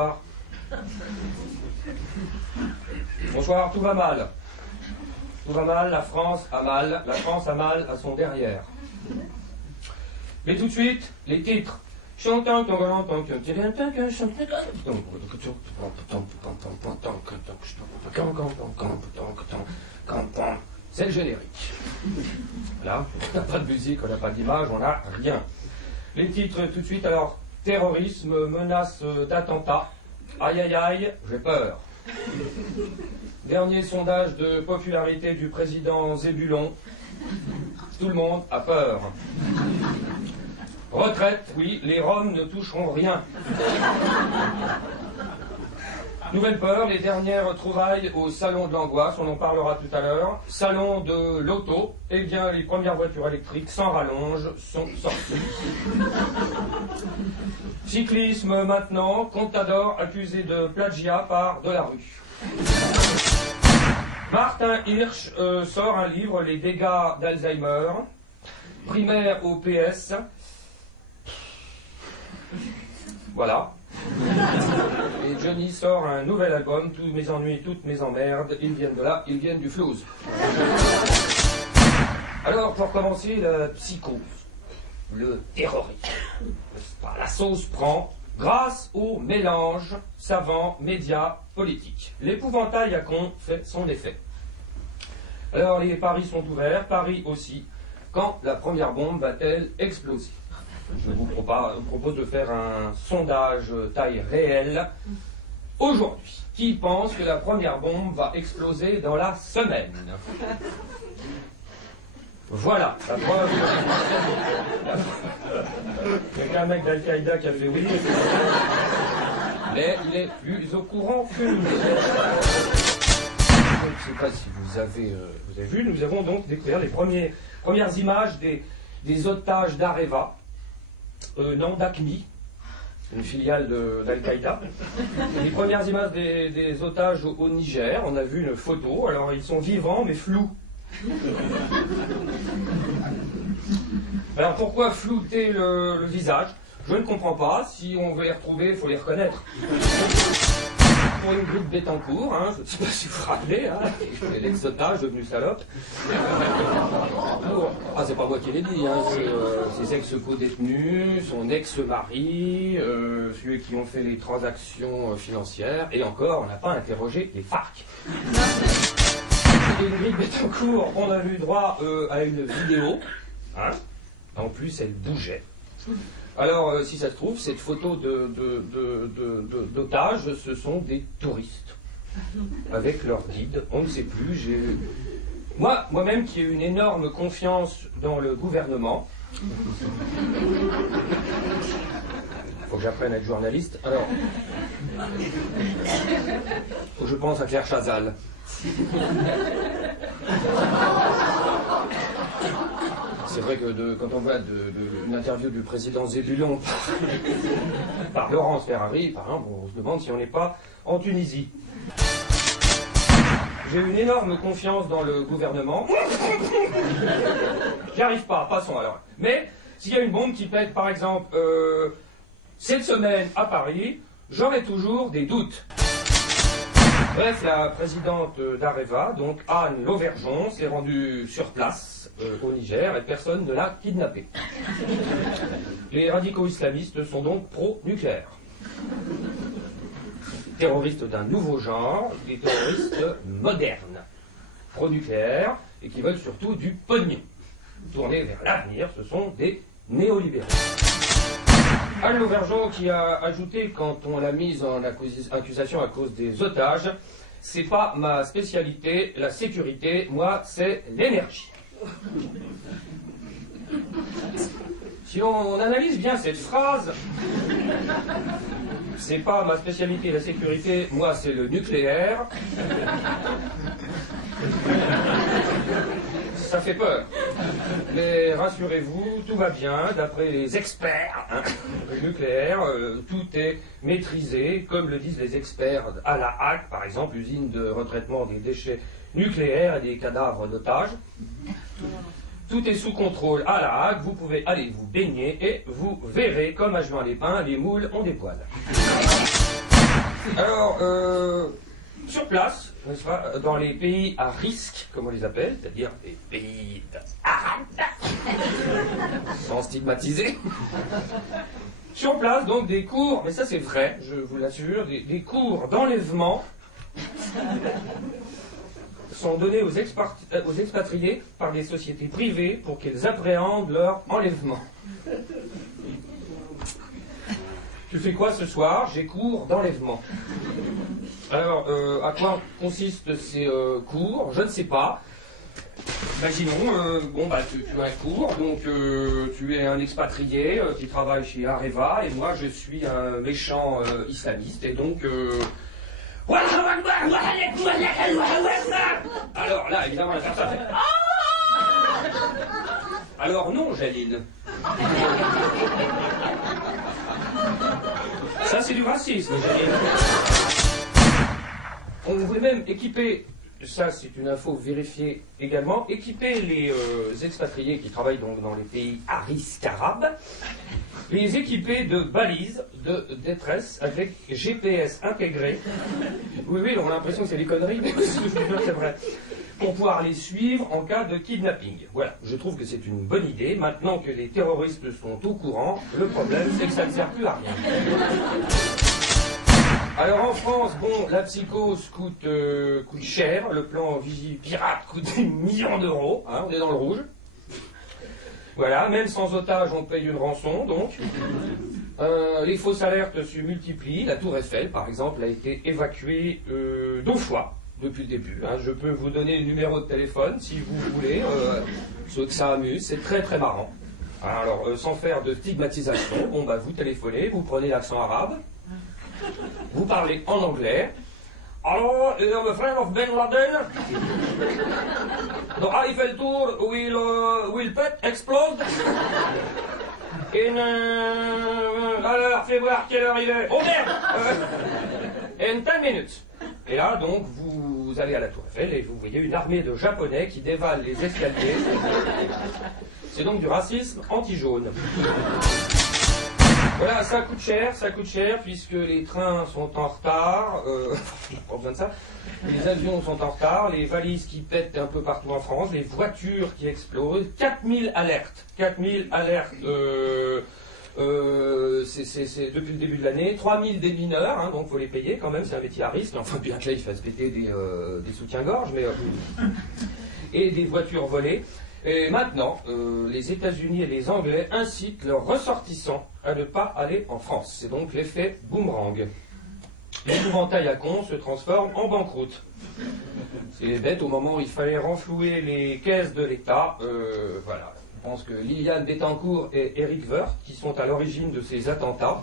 Bonsoir. Bonsoir, tout va mal. Tout va mal, la France a mal, la France a mal à son derrière. Mais tout de suite, les titres. C'est le générique. Là, on n'a pas de musique, on n'a pas d'image, on n'a rien. Les titres tout de suite, alors, terrorisme, menace d'attentat. Aïe aïe aïe, j'ai peur. Dernier sondage de popularité du président Zébulon. Tout le monde a peur. Retraite, oui, les Roms ne toucheront rien. Nouvelle peur, les dernières trouvailles au salon de l'angoisse, on en parlera tout à l'heure. Salon de l'auto, eh bien les premières voitures électriques sans rallonge sont sorties. Cyclisme maintenant, Contador accusé de plagiat par Delarue. Martin Hirsch sort un livre, Les dégâts d'Alzheimer. Primaire au PS. Voilà. Et Johnny sort un nouvel album, tous mes ennuis, toutes mes emmerdes, ils viennent de là, ils viennent du flouze. Alors, pour commencer, la psychose, le terrorisme. La sauce prend grâce au mélange savant, médias, politique. L'épouvantail à con fait son effet. Alors, les paris sont ouverts, Paris aussi. Quand la première bombe va-t-elle exploser ? Je vous propose de faire un sondage taille réelle. Aujourd'hui, qui pense que la première bombe va exploser dans la semaine ? Voilà, la preuve. Il y a qu'un mec d'Al-Qaïda qui a fait oui. Mais il est plus au courant que nous. Je ne sais pas si vous avez vu, nous avons donc découvert les premières images des otages d'Areva. Non, d'Acmi, une filiale d'Al-Qaïda. Les premières images des otages au Niger, on a vu une photo, alors ils sont vivants mais flous. Alors pourquoi flouter le visage? Je ne comprends pas, si on veut les retrouver, il faut les reconnaître. Pour une grippe Bettencourt, hein, je ne sais pas si vous vous rappelez, hein, l'ex-otage devenu salope. Ah, c'est pas moi qui l'ai dit, hein, c'est ses ex-co-détenus, son ex-mari, ceux qui ont fait les transactions financières, et encore, on n'a pas interrogé les FARC. Une grippe Bettencourt, on a eu droit à une vidéo, hein, en plus elle bougeait. Alors, si ça se trouve, cette photo d'otages, ce sont des touristes, avec leur guide, on ne sait plus. Moi-même qui ai une énorme confiance dans le gouvernement, il faut que j'apprenne à être journaliste, alors, faut que je pense à Claire Chazal. C'est vrai que quand on voit une interview du président Zébulon par Laurence Ferrari, par exemple, on se demande si on n'est pas en Tunisie. J'ai une énorme confiance dans le gouvernement. J'y arrive pas, passons alors. Mais s'il y a une bombe qui pète, par exemple, cette semaine à Paris, j'aurai toujours des doutes. Bref, la présidente d'Areva, donc Anne Lauvergeon, s'est rendue sur place au Niger et personne ne l'a kidnappée. Les radicaux islamistes sont donc pro-nucléaires. Terroristes d'un nouveau genre, des terroristes modernes, pro-nucléaires et qui veulent surtout du pognon. Tournés vers l'avenir, ce sont des néolibéraux. Anne Lauvergeon qui a ajouté, quand on l'a mise en accusation à cause des otages, c'est pas ma spécialité, la sécurité, moi c'est l'énergie. Si on analyse bien cette phrase, c'est pas ma spécialité, la sécurité, moi c'est le nucléaire. Ça fait peur. Mais rassurez-vous, tout va bien, d'après les experts nucléaires, tout est maîtrisé, comme le disent les experts à la Hague, par exemple, usine de retraitement des déchets nucléaires et des cadavres d'otages. Tout est sous contrôle à la Hague, vous pouvez aller vous baigner et vous verrez, comme à Juin-les-Pins, les moules ont des poils. Alors, sur place, n'est-ce pas, dans les pays à risque, comme on les appelle, c'est-à-dire les pays arabes, sans stigmatiser, sur place, donc des cours, mais ça c'est vrai, je vous l'assure, des cours d'enlèvement sont donnés aux expatriés par des sociétés privées pour qu'ils appréhendent leur enlèvement. Tu fais quoi ce soir? J'ai cours d'enlèvement. Alors, à quoi consistent ces cours? Je ne sais pas. Imaginons, tu as un cours, donc tu es un expatrié qui travaille chez Areva, et moi je suis un méchant islamiste, et donc... Alors là, évidemment, la personne fait... Alors non, Jaline. Ça, c'est du racisme, Jaline. On voulait même équiper, ça c'est une info vérifiée également, équiper les expatriés qui travaillent donc dans les pays à risque arabes, les équiper de balises de détresse avec GPS intégré. Oui, on a l'impression que c'est des conneries, mais c'est vrai. Pour pouvoir les suivre en cas de kidnapping. Voilà, je trouve que c'est une bonne idée. Maintenant que les terroristes sont au courant, le problème c'est que ça ne sert plus à rien. Alors en France, bon, la psychose coûte cher, le plan Vigipirate coûte des millions d'euros, hein, on est dans le rouge. Voilà, même sans otage, on paye une rançon, donc. Les fausses alertes se multiplient. La tour Eiffel, par exemple, a été évacuée 2 fois depuis le début. Hein. Je peux vous donner le numéro de téléphone, si vous voulez, ceux que ça amuse, c'est très très marrant. Alors, sans faire de stigmatisation, vous téléphonez, vous prenez l'accent arabe, vous parlez en anglais. Alors, I'm a friend of Ben Laden. The Eiffel Tour will explode. Alors, fais voir quelle heure il est. Oh merde In 10 minutes. Et là, donc, vous allez à la Tour Eiffel et vous voyez une armée de Japonais qui dévalent les escaliers. C'est donc du racisme anti-jaune. Voilà, ça coûte cher, puisque les trains sont en retard, pas besoin de ça, les avions sont en retard, les valises qui pètent un peu partout en France, les voitures qui explosent, 4000 alertes, c'est depuis le début de l'année, 3000 des mineurs, hein, donc il faut les payer quand même, c'est un métier à risque, enfin bien que là il fasse péter des soutiens-gorge, mais et des voitures volées. Et maintenant, les États-Unis et les Anglais incitent leurs ressortissants à ne pas aller en France. C'est donc l'effet boomerang. L'épouvantail à con se transforme en banqueroute. C'est bête, au moment où il fallait renflouer les caisses de l'État, voilà. Je pense que Liliane Bettencourt et Eric Woerth, qui sont à l'origine de ces attentats,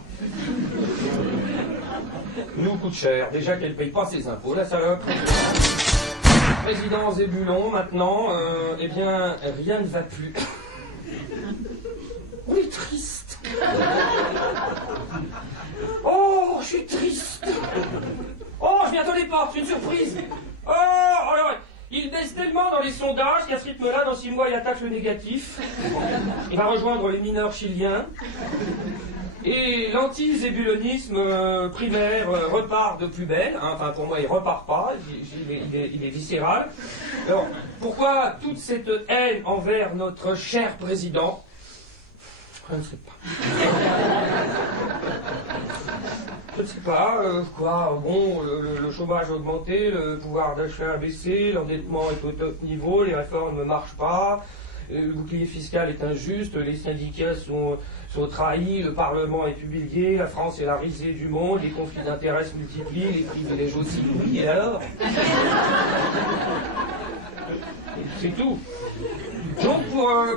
nous coûtent cher. Déjà qu'elle ne paye pas ses impôts, la salope. Président Zébulon, maintenant, eh bien, rien ne va plus. On est triste. Oh, je suis triste. Oh, je m'y attendais pas, c'est une surprise. Oh, alors, il baisse tellement dans les sondages qu'à ce rythme-là, dans 6 mois, il attaque le négatif. Il va rejoindre les mineurs chiliens. Et l'anti-zébulonisme primaire repart de plus belle. Hein. Enfin, pour moi, il repart pas. Il est viscéral. Alors, pourquoi toute cette haine envers notre cher président? Je ne sais pas. Je ne sais pas, quoi. Bon, le chômage a augmenté, le pouvoir d'achat a baissé, l'endettement est au top niveau, les réformes ne marchent pas. Le bouclier fiscal est injuste, les syndicats sont trahis, le Parlement est humilié, la France est la risée du monde, les conflits d'intérêts se multiplient, les privilèges aussi. Oui, et alors? C'est tout. Donc,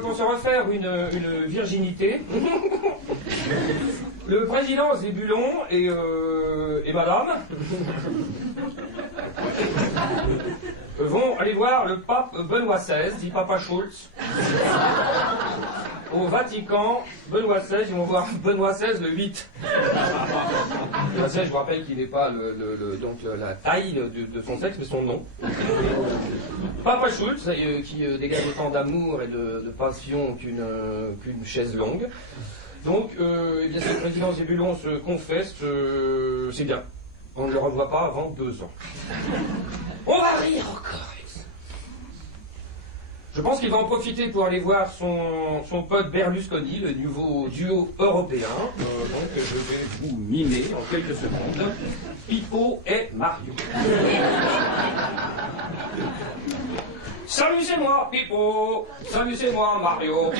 pour se refaire une virginité, le président Zébulon et madame vont aller voir le pape Benoît XVI, dit Papa Schultz. Au Vatican, Benoît XVI, ils vont voir Benoît XVI le 8. Benoît XVI, je vous rappelle qu'il n'est pas donc la taille de son sexe, mais son nom. Papa Schultz, qui dégage autant d'amour et de passion qu'une chaise longue. Donc, eh bien, si le président Zébulon se confesse, c'est bien. On ne le revoit pas avant 2 ans. On va rire encore avec ça. Je pense qu'il va en profiter pour aller voir son pote Berlusconi, le nouveau duo européen. Donc je vais vous mimer en quelques secondes. Pipo et Mario. Salut, c'est moi, Pipo. Salut, c'est moi, Mario.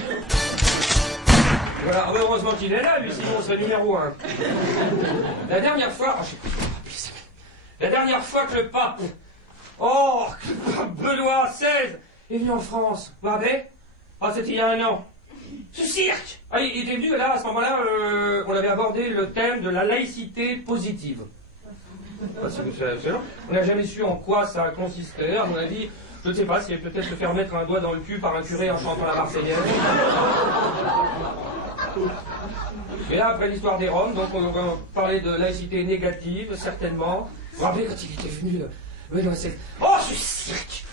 Voilà, heureusement qu'il est là, lui, sinon on serait numéro 1. La dernière fois... La dernière fois que le pape... Oh, que le pape Benoît XVI est venu en France, vous vous rappelez? Ah, c'était il y a 1 an. Ce cirque! Ah, il était venu, là, à ce moment-là, on avait abordé le thème de la laïcité positive. On n'a jamais su en quoi ça consistait, à mon avis... Je ne sais pas, si elle peut-être se faire mettre un doigt dans le cul par un curé en chantant la Marseillaise. Et là, après l'histoire des Roms, donc on va parler de laïcité négative, certainement. Vous vous rappelez quand il était venu, Benoît XVI. Oh, ce cirque!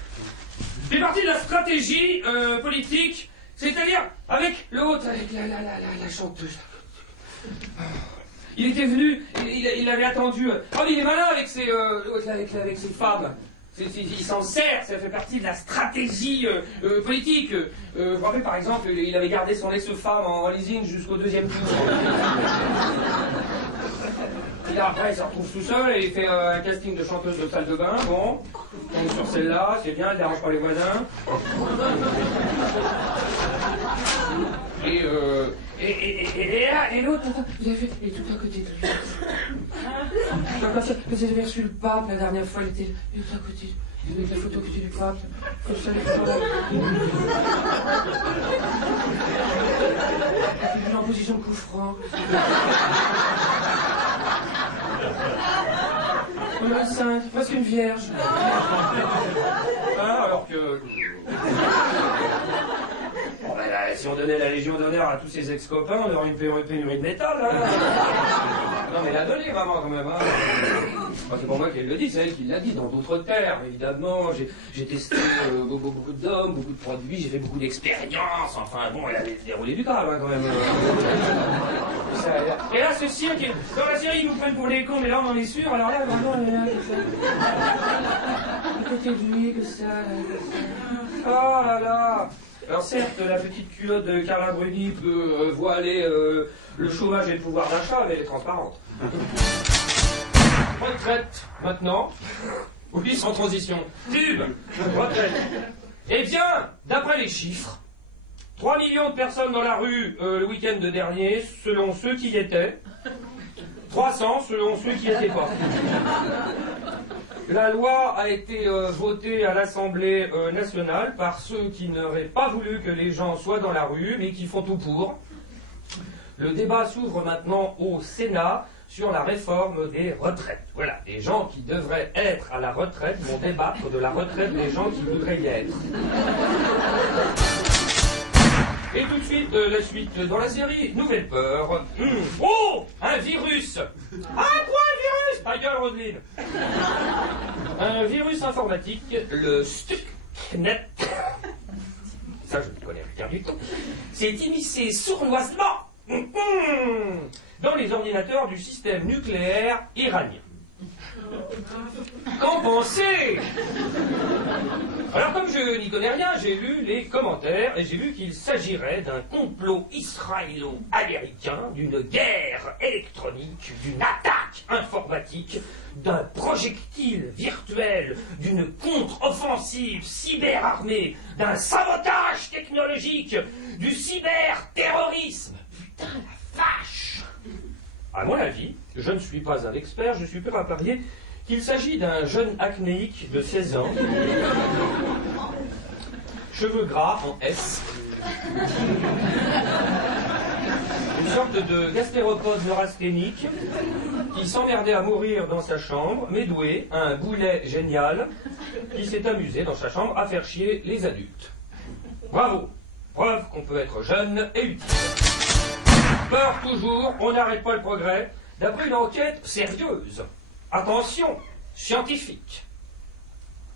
C'est parti de la stratégie politique, c'est-à-dire avec l'autre, avec la chanteuse. Il était venu, il avait attendu. Oh, il est malin avec ses femmes. Il s'en sert, ça fait partie de la stratégie politique. Vous vous rappelez, par exemple, il avait gardé son ex-femme en leasing jusqu'au 2e tour. Et là, après, il se retrouve tout seul et il fait un casting de chanteuse de salle de bain. Bon, on tombe sur celle-là, c'est bien, elle dérange pas les voisins. Et l'autre, il est tout à côté de lui. Quand vous avez reçu le pape la dernière fois, il était tout à côté. Avec la photo que du pape, comme ça, il est en position de coup franc. On a une sainte, presque une vierge. Hein, alors que... Bon, ben là, si on donnait la Légion d'honneur à tous ses ex-copains, on aurait une pénurie de métal, hein. Non, mais elle a donné, vraiment, quand même, hein. Enfin, c'est pas moi qui le dit, c'est elle qui l'a dit, dans d'autres termes, évidemment. J'ai testé beaucoup d'hommes, beaucoup de produits, j'ai fait beaucoup d'expériences, enfin, bon, elle avait déroulé du grave, hein, quand même. Et là, ce cirque, dans la série, ils nous prennent pour les cons, mais là, on en est sûr, alors là, vraiment, elle est là, comme ça. À côté de lui, que ça, Oh là là. Alors certes, la petite culotte de Carla Bruni peut voiler le chômage et le pouvoir d'achat, mais elle est transparente. Retraite, maintenant. Oui, sans transition. Tube, retraite. Eh bien, d'après les chiffres, 3 millions de personnes dans la rue le week-end dernier, selon ceux qui y étaient. 300 selon ceux qui n'y étaient pas. La loi a été votée à l'Assemblée nationale par ceux qui n'auraient pas voulu que les gens soient dans la rue, mais qui font tout pour. Le débat s'ouvre maintenant au Sénat sur la réforme des retraites. Voilà, les gens qui devraient être à la retraite vont débattre de la retraite des gens qui voudraient y être. Et tout de suite, la suite dans la série, nouvelle peur. Oh, un virus. Ah, quoi, un virus? Ta gueule, Roselyne. Un virus informatique, le Stuxnet. Ça, je ne connais rien du tout. C'est immiscé sournoisement dans les ordinateurs du système nucléaire iranien. Qu'en pensez? Alors, comme je n'y connais rien, j'ai lu les commentaires et j'ai vu qu'il s'agirait d'un complot israélo-américain, d'une guerre électronique, d'une attaque informatique, d'un projectile virtuel, d'une contre-offensive cyberarmée, d'un sabotage technologique, du cyberterrorisme. Putain, la vache! À mon avis, je ne suis pas un expert, je suis prêt à parier qu'il s'agit d'un jeune acnéique de 16 ans, cheveux gras en S, une sorte de gastéropode neurasthénique qui s'emmerdait à mourir dans sa chambre, mais doué, un boulet génial qui s'est amusé dans sa chambre à faire chier les adultes. Bravo! Preuve qu'on peut être jeune et utile. Peur toujours, on n'arrête pas le progrès, d'après une enquête sérieuse. Attention, scientifique.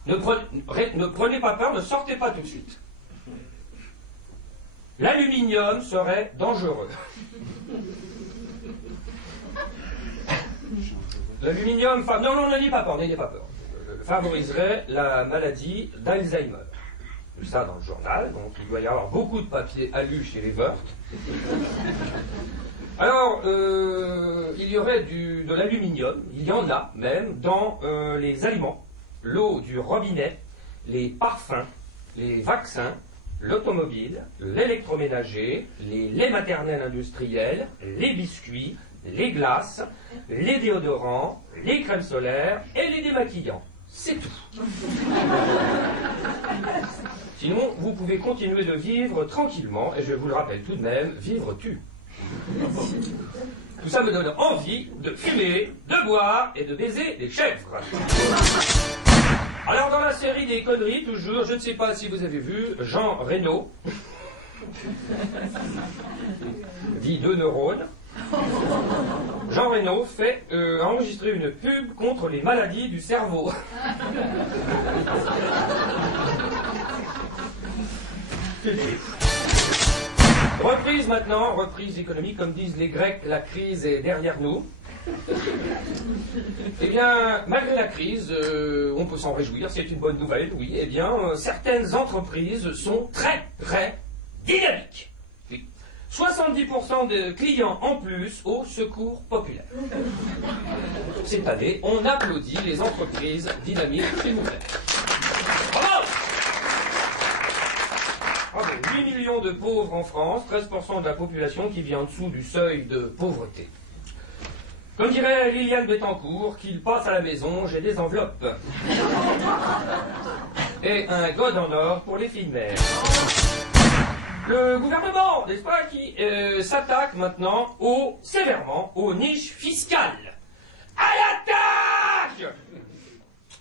Ne prenez pas peur, ne sortez pas tout de suite. L'aluminium serait dangereux. L'aluminium, non, n'ayez pas peur, favoriserait la maladie d'Alzheimer. Tout ça dans le journal, donc il doit y avoir beaucoup de papier alu chez les Wörth. Alors, il y aurait de l'aluminium, il y en a même dans les aliments, l'eau du robinet, les parfums, les vaccins, l'automobile, l'électroménager, les laits maternels industriels, les biscuits, les glaces, les déodorants, les crèmes solaires et les démaquillants. C'est tout. Sinon, vous pouvez continuer de vivre tranquillement, et je vous le rappelle tout de même, vivre tue. Tout ça me donne envie de fumer, de boire et de baiser les chèvres. Alors dans la série des conneries, toujours, je ne sais pas si vous avez vu, Jean Reno, dit 2 neurones, Jean Reno a enregistré une pub contre les maladies du cerveau. Reprise maintenant, reprise économique, comme disent les Grecs, la crise est derrière nous. Eh bien, malgré la crise, on peut s'en réjouir, c'est une bonne nouvelle, oui. Eh bien, certaines entreprises sont très, très dynamiques. Oui. 70% de clients en plus au secours populaire. Cette année, on applaudit les entreprises dynamiques, s'il vous plaît. Bravo! 8 millions de pauvres en France, 13% de la population qui vit en dessous du seuil de pauvreté. Comme dirait Liliane Bettencourt, qu'il passe à la maison, j'ai des enveloppes. Et un god en or pour les filles mères. Le gouvernement, n'est-ce pas, qui s'attaque maintenant sévèrement aux niches fiscales. À l'attaque!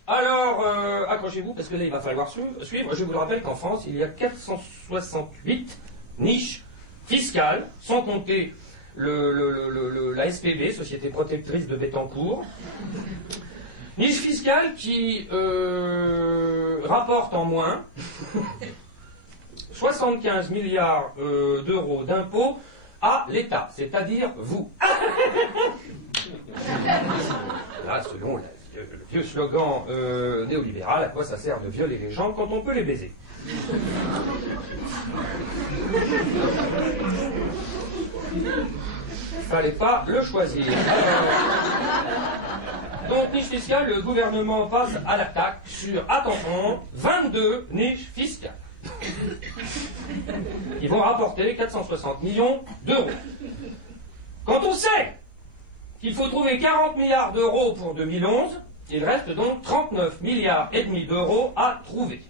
Alors, accrochez-vous, parce que là, il va falloir suivre. Je vous le rappelle qu'en France, il y a 468 niches fiscales, sans compter la SPB, Société Protectrice de Bettencourt. Niche fiscale qui rapporte en moins 75 milliards d'euros d'impôts à l'État, c'est-à-dire vous. Là, selon le vieux slogan néolibéral, à quoi ça sert de violer les gens quand on peut les baiser? Fallait pas le choisir. Donc, niche fiscale, le gouvernement passe à l'attaque sur, attention, 22 niches fiscales. Ils vont rapporter 460 millions d'euros. Quand on sait qu'il faut trouver 40 milliards d'euros pour 2011, il reste donc 39 milliards et demi d'euros à trouver.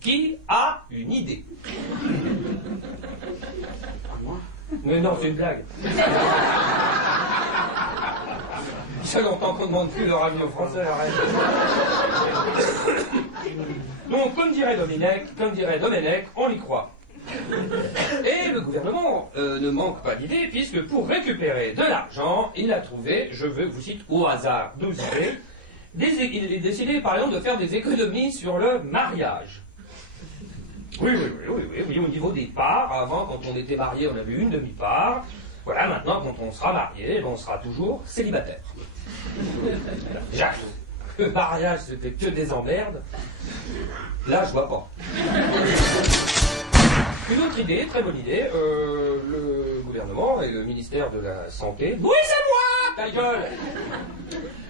Qui a une idée? Mais non, c'est une blague. Il y a longtemps qu'on ne demande plus leur avis aux Français, arrête. Donc, comme dirait Domenech, on y croit. Et le gouvernement ne manque pas d'idées, puisque pour récupérer de l'argent, il a trouvé, je vous cite au hasard 12 idées, il est décidé par exemple de faire des économies sur le mariage. Oui, au niveau des parts, avant, quand on était marié, on avait une demi-part. Voilà, maintenant, quand on sera marié, on sera toujours célibataire. Déjà, le mariage, c'était que des emmerdes. Là, je vois pas. Une autre idée, très bonne idée, le gouvernement et le ministère de la Santé... Oui, c'est moi! Ta gueule!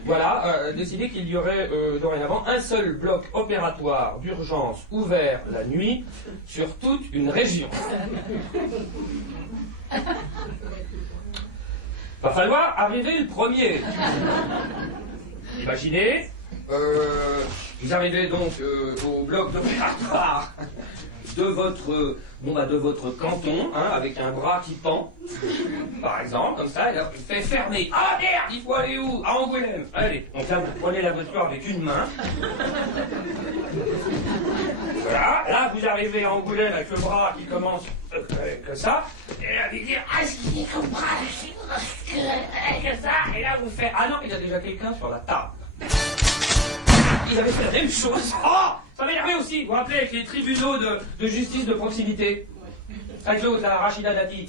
Voilà, décidé qu'il y aurait dorénavant un seul bloc opératoire d'urgence ouvert la nuit sur toute une région. Va falloir arriver le premier. Imaginez, vous arrivez donc au bloc opératoire de votre canton, hein, avec un bras qui pend, par exemple, comme ça, et là, il fait fermer. Ah merde, il faut aller où? À Angoulême. Allez, donc là, vous prenez la voiture avec une main. Voilà, là, vous arrivez à Angoulême avec le bras qui commence comme ça, et là, vous dites, ah, j'ai le bras, comme ça, et là, vous faites, ah non, il y a déjà quelqu'un sur la table. Ils avaient fait la même chose. Oh, ça m'énervait aussi. Vous vous rappelez avec les tribunaux de justice de proximité. Avec l'autre, la Rachida Dati.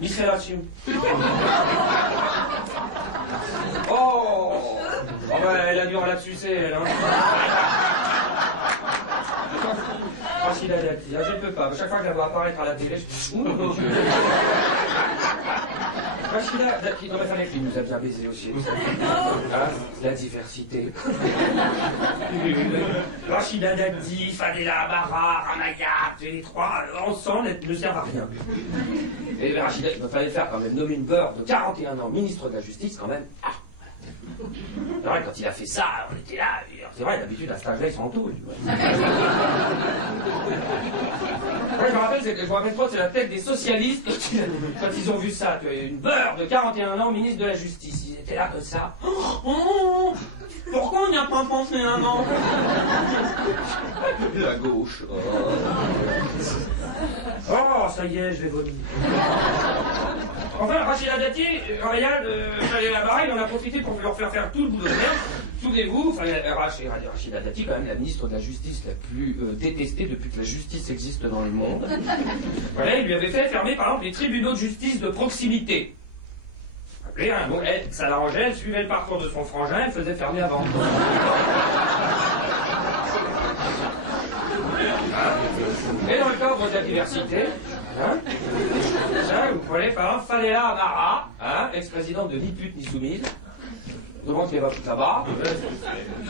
Miss Relation. Oh, ben, elle a dû en la sucer, elle, hein. Rachida Dati, je ne peux pas. Chaque fois que je la vois apparaître à la télé, je... Ouh, mon Dieu. Rachida Dati, non mais fallait qu'il nous a bien baisé aussi. Hein, la diversité. Rachida Dati, Fadela Amara, Ramaya, les trois, ensemble, ne servent à rien. Et Rachida, il fallait faire quand même nommer une beurre de 41 ans, ministre de la Justice, quand même. Ah. C'est vrai, quand il a fait ça, on était là. C'est vrai, d'habitude, à cet âge-là, ils sont en taule. Ouais, je me rappelle trop, c'est la tête des socialistes quand ils ont vu ça. Tu vois, une beurre de 41 ans, ministre de la Justice. Ils étaient là comme ça. Oh, pourquoi on n'y a pas pensé un an? La gauche. Oh, ça y est, je vais vomir. Enfin, Rachida Dati, Rayad, Fadela Amara, il en a profité pour leur faire tout le boulot de merde. Souvenez-vous, Rachida Dati, quand même la ministre de la Justice la plus détestée depuis que la justice existe dans le monde. Voilà, il lui avait fait fermer, par exemple, les tribunaux de justice de proximité. Vous vous rappelez, hein, bon, elle, ça l'arrangeait, elle suivait le parcours de son frangin, elle faisait fermer avant. Et dans le cadre de la diversité, hein, ça, vous prenez par exemple Fadela Amara, hein, ex-présidente de Ni pute ni soumise. Je demande qu'elle va tout là-bas.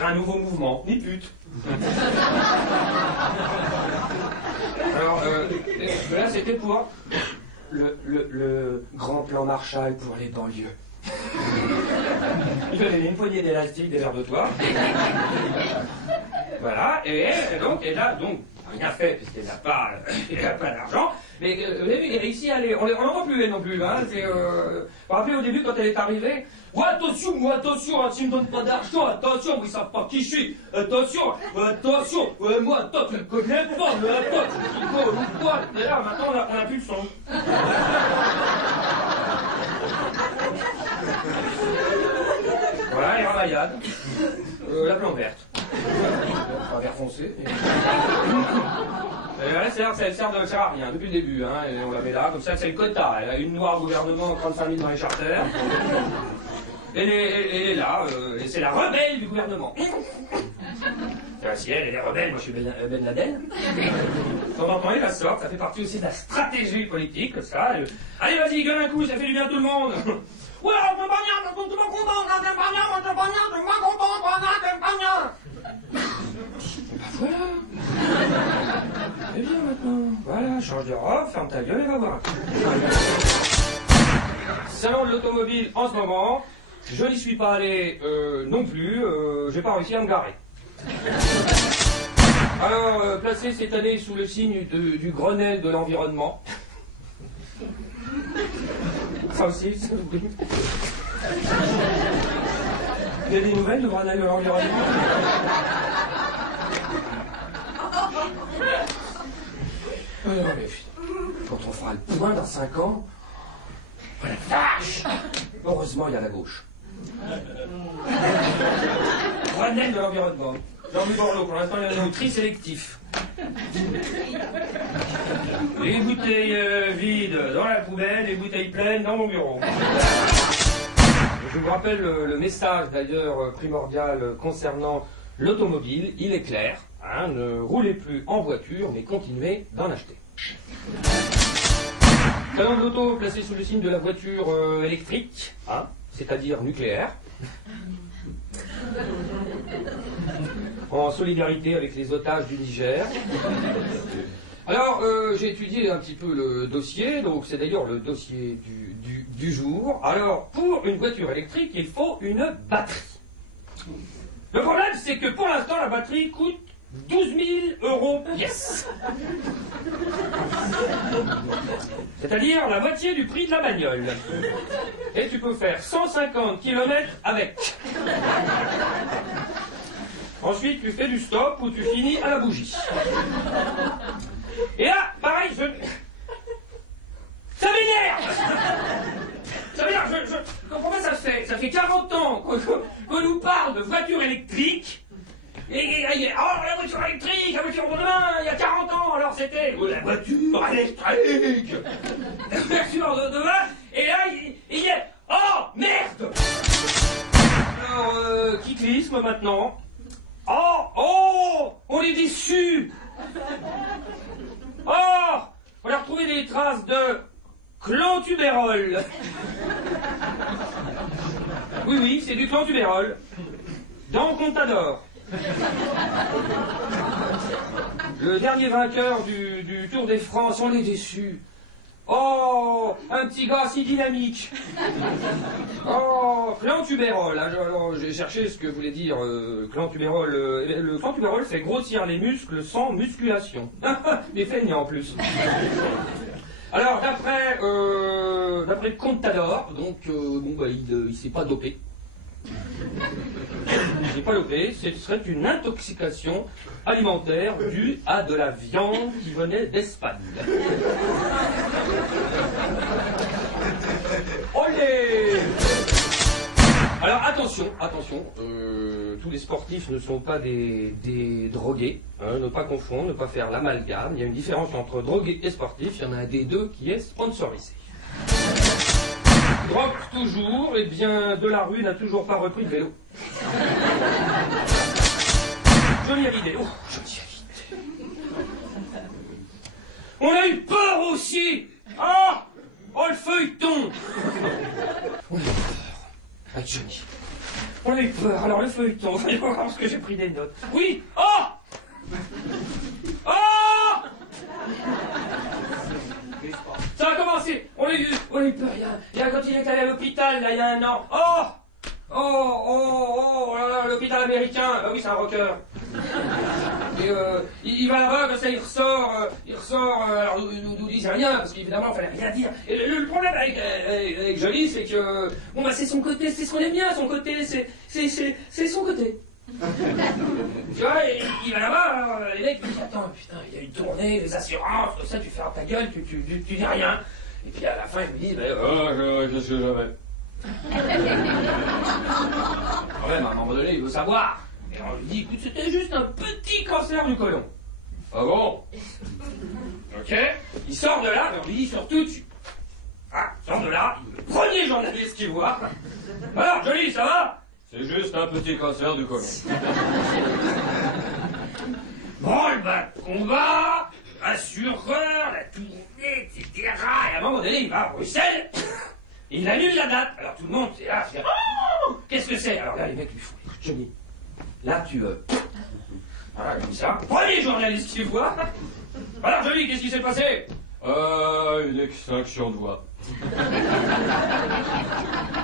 Un nouveau mouvement, Ni pute. Alors, là, c'était pour le grand plan Marshall pour les banlieues. Il avait mis une poignée d'élastique, des verres de toit. Voilà, et donc, elle a donc rien fait, puisqu'elle n'a pas d'argent. Mais vous avez vu, il a réussi à aller. On n'en voit plus, elle non plus. Hein, vous vous rappelez au début, quand elle est arrivée, ouais, attention, hein, s'ils me donnent pas d'argent, attention, ils savent pas qui je suis. Attention, moi, toi, tu ne connais pas, mais attends, tu rigoles ou quoi? Et là, maintenant, on a plus le son. Voilà, les ramayades. La plante verte. Pas vert foncé. Elle sert à rien depuis le début, hein, et on la met là, comme ça c'est le quota. Elle a une noire au gouvernement, 35 000 dans les charters. Elle est là, et c'est la rebelle du gouvernement. Si elle est rebelle, moi je suis Ben Laden. De temps en temps, il la sort, ça fait partie aussi de la stratégie politique, comme ça. Allez, vas-y, gueule un coup, ça fait du bien à tout le monde. Ouais, on peut pas bien, tout le monde content, on t'aime pas bien, on t'aime pas bien, tout le monde content, on t'aime pas bien. Voilà. C'est bien maintenant. Voilà, change de robe, ferme ta gueule et va voir. Salon de l'automobile en ce moment. Je n'y suis pas allé non plus. J'ai pas réussi à me garer. Alors, placé cette année sous le signe du Grenelle de l'environnement. Ça aussi, ça oublie. Il y a des nouvelles du Grenelle de l'environnement? Quand on fera le point dans 5 ans, oh la vache! Heureusement, il y a la gauche. Grenelle de l'environnement. Jean-Louis Borloo, pour l'instant, il y a un tri sélectif. Les bouteilles vides dans la poubelle, les bouteilles pleines dans mon bureau. Je vous rappelle le message d'ailleurs primordial concernant l'automobile. Il est clair, hein, ne roulez plus en voiture, mais continuez d'en acheter. Salon de l'auto placé sous le signe de la voiture électrique, hein, c'est-à-dire nucléaire. En solidarité avec les otages du Niger. Alors, j'ai étudié un petit peu le dossier, donc c'est d'ailleurs le dossier du jour. Alors, pour une voiture électrique, il faut une batterie. Le problème, c'est que pour l'instant, la batterie coûte 12 000 € pièce. C'est-à-dire la moitié du prix de la bagnole. Et tu peux faire 150 km avec. Ensuite, tu fais du stop ou tu finis à la bougie. Et là, pareil, ça m'énerve. Ça m'énerve, je comprends pas, ça fait 40 ans qu'on nous parle de voiture électrique. Alors la voiture électrique, la voiture de demain, il y a 40 ans, alors c'était la voiture électrique. La voiture de demain, et là, il y a... Oh, merde! tourisme maintenant. Oh, oh, on est déçus. Oh, on a retrouvé des traces de clantubérol. Oui, oui, c'est du clantubérol. Dans Contador. Le dernier vainqueur du Tour des France, on est déçus. Oh, un petit gars si dynamique. Oh, clantubérol. Alors, j'ai cherché ce que voulait dire clantubérol. Le clantubérol fait grossir les muscles sans musculation. Des feignants en plus. Alors, d'après Contador, donc, il s'est pas dopé. Il s'est pas dopé, ce serait une intoxication alimentaire due à de la viande qui venait d'Espagne. Olé! Alors attention, tous les sportifs ne sont pas des drogués, hein, ne pas confondre, ne pas faire l'amalgame. Il y a une différence entre drogué et sportif, il y en a un des deux qui est sponsorisé. Drogue toujours, eh bien, Delarue n'a toujours pas repris le vélo. Johnny Hallyday, oh, Johnny Hallyday. On a eu peur aussi. Ah, oh, le feuilleton. On a eu peur avec Johnny. On a eu peur, alors le feuilleton, vous allez voir parce que j'ai pris des notes. Oui, oh, oh, ça a commencé, on a eu peur, il y a quand il est allé à l'hôpital, là, il y a un an. Oh, là, l'hôpital américain, ah oui, c'est un rocker. Et il va là-bas, comme ça, il ressort, alors nous disent rien, parce qu'évidemment, il fallait rien dire. Et le problème avec Johnny, c'est que, bon, bah, c'est son côté, c'est ce qu'on aime bien, son côté, c'est son côté. Tu vois, il va là-bas, alors, les mecs disent, attends, putain, il y a une tournée, les assurances, tout ça, tu fermes ta gueule, tu dis rien. Et puis à la fin, ils me disent, je sais jamais. Quand même, à un moment donné, il veut savoir. Et on lui dit, écoute, c'était juste un petit cancer du côlon. Ah bon? Ok. Il sort de là, mais on lui dit surtout, il sort de là, le premier journaliste qu'il voit. Alors, Johnny, ça va? C'est juste un petit cancer du côlon. Bon, le bas de combat, assureur, la tournée, etc. Et à un moment donné, il va à Bruxelles, et il annule la date. Alors tout le monde, c'est là, il dit, oh, qu'est-ce que c'est? Alors là, les mecs lui font, écoute, Johnny, là, voilà, comme ça. Premier journaliste qui voit. Alors, Johnny, qu'est-ce qui s'est passé? Une extinction de voix.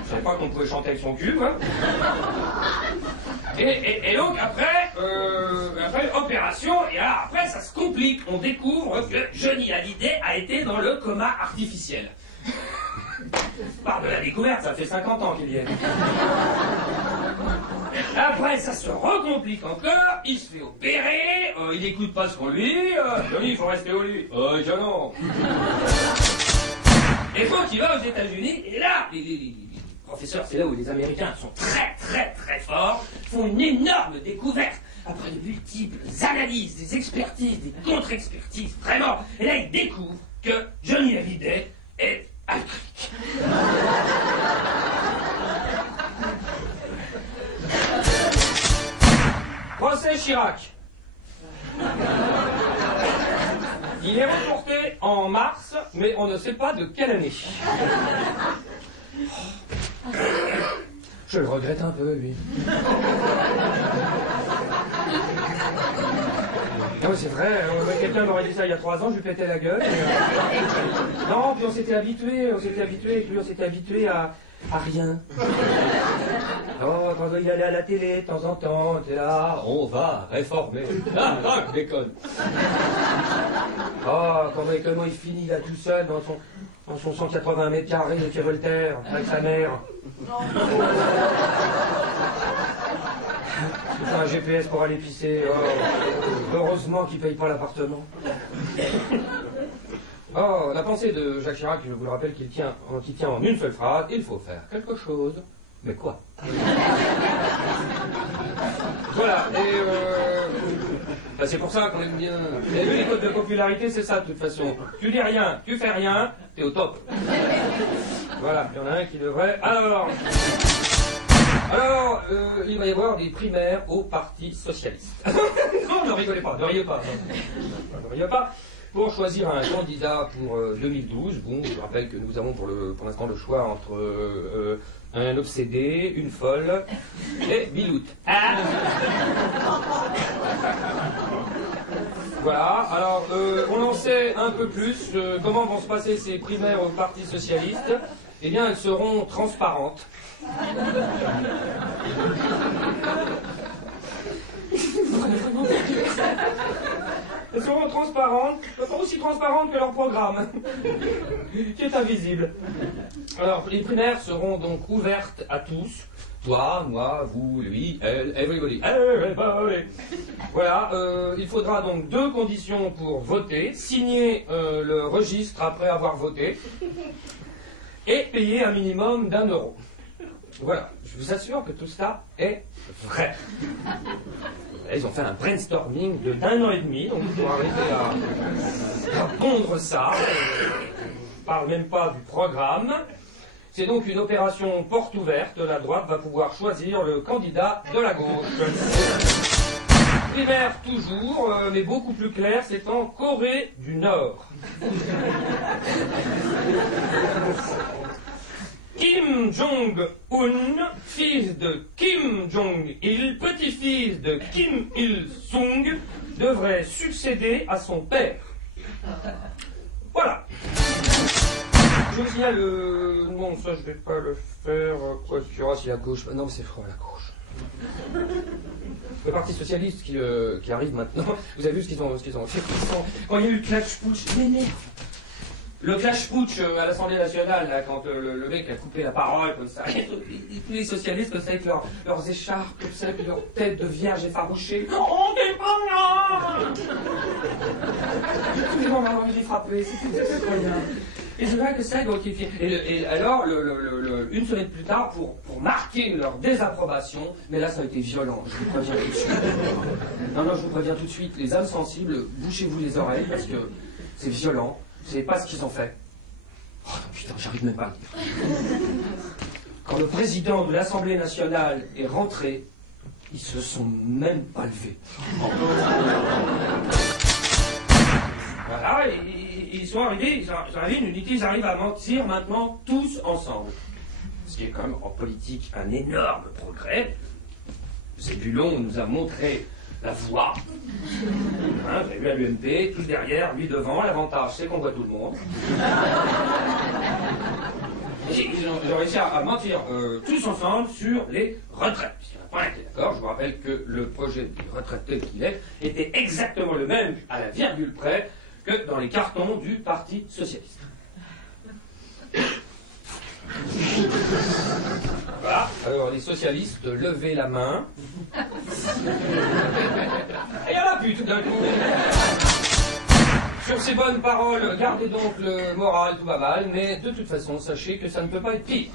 Je savais pas qu'on pouvait chanter avec son cul, hein. Et donc, après, opération, et alors après, ça se complique. On découvre que Johnny Hallyday a été dans le coma artificiel. Par de la découverte, ça fait 50 ans qu'il y est. Après, ça se recomplique encore, il se fait opérer, il n'écoute pas ce qu'on lui dit, Johnny, il faut rester au lit. Non. Et donc, il va aux États-Unis, et là, les professeurs, c'est là où les Américains sont très, très, très forts, font une énorme découverte. Après de multiples analyses, des expertises, des contre-expertises, vraiment. Et là, ils découvrent que Johnny Hallyday est alcoolique. Procès Chirac. Il est reporté en mars, mais on ne sait pas de quelle année. Je le regrette un peu, lui. Non, c'est vrai, quelqu'un m'aurait dit ça il y a 3 ans, je lui pétais la gueule. Non, puis on s'était habitué, et puis on s'était habitué à rien. Oh, quand il allait à la télé, de temps en temps, t'es là, on va réformer. Je déconne. Oh, comment il finit là tout seul dans son 180 mètres carrés de quai Voltaire, avec sa mère. Il fait un GPS pour aller pisser. Oh. Heureusement qu'il paye pas l'appartement. Oh, la pensée de Jacques Chirac, je vous le rappelle, qui tient en une seule phrase, il faut faire quelque chose. Mais quoi? Voilà, et c'est pour ça qu'on aime bien. Et les codes de popularité, c'est ça de toute façon. Tu dis rien, tu fais rien, t'es au top. Voilà, il y en a un qui devrait. Alors, Alors, il va y avoir des primaires au Parti Socialiste. Non, ne rigolez pas, ne riez pas. Ne riez pas. Pour choisir un candidat pour 2012, bon, je rappelle que nous avons pour l'instant le choix entre un obsédé, une folle et Bilout. Ah voilà, alors on en sait un peu plus. Comment vont se passer ces primaires au Parti Socialiste? Eh bien, elles seront transparentes. Elles seront transparentes, pas aussi transparentes que leur programme, qui est invisible. Alors, les primaires seront donc ouvertes à tous. Toi, moi, vous, lui, elle, everybody. Everybody. Voilà, il faudra donc 2 conditions pour voter. Signer le registre après avoir voté et payer un minimum d'1 euro. Voilà, je vous assure que tout ça est vrai. Ils ont fait un brainstorming de d'1 an et demi, donc pour arriver à pondre ça. On parle même pas du programme. C'est donc une opération porte ouverte. La droite va pouvoir choisir le candidat de la gauche. Primaire toujours, mais beaucoup plus clair, c'est en Corée du Nord. Kim Jong-un, fils de Kim Jong-il, petit-fils de Kim Il-sung, devrait succéder à son père. Voilà. Je vous signale non, ça je vais pas le faire. Quoi, tu vois, si la gauche. Non, c'est franc, la gauche. Le Parti Socialiste qui arrive maintenant. Vous avez vu ce qu'ils ont fait quand il y a eu le clash-putsch. Le clash-putsch à l'Assemblée nationale, là, quand le mec a coupé la parole comme ça, et tous les socialistes comme ça avec leurs écharpes comme ça, puis leur tête de vierge effarouchée. On n'est pas là. Tout le monde a envie de les frapper, c'est incroyable. Et c'est vrai que ça, donc, et alors, une semaine plus tard, pour marquer leur désapprobation, mais là, ça a été violent, je vous préviens tout de suite. Non, je vous préviens tout de suite, les âmes sensibles, bouchez-vous les oreilles, parce que c'est violent. Vous savez pas ce qu'ils ont fait? Oh putain, j'arrive même pas à le dire. Quand le président de l'Assemblée nationale est rentré, ils se sont même pas levés. Voilà, ils sont arrivés, ils arrivent à mentir maintenant tous ensemble. Ce qui est quand même en politique un énorme progrès. Zébulon nous a montré la voie. Hein, vous avez vu à l'UMP, tous derrière, lui devant. L'avantage, c'est qu'on voit tout le monde. Ils ont réussi à mentir tous ensemble sur les retraites. Puisqu'il y en a pas un qui est d'accord. Je vous rappelle que le projet des retraites tel qu'il est était exactement le même, à la virgule près, que dans les cartons du Parti Socialiste. Voilà, alors les socialistes, levez la main. Et il y en a plus tout d'un coup. Sur ces bonnes paroles, gardez donc le moral, tout va mal, mais de toute façon, sachez que ça ne peut pas être pire.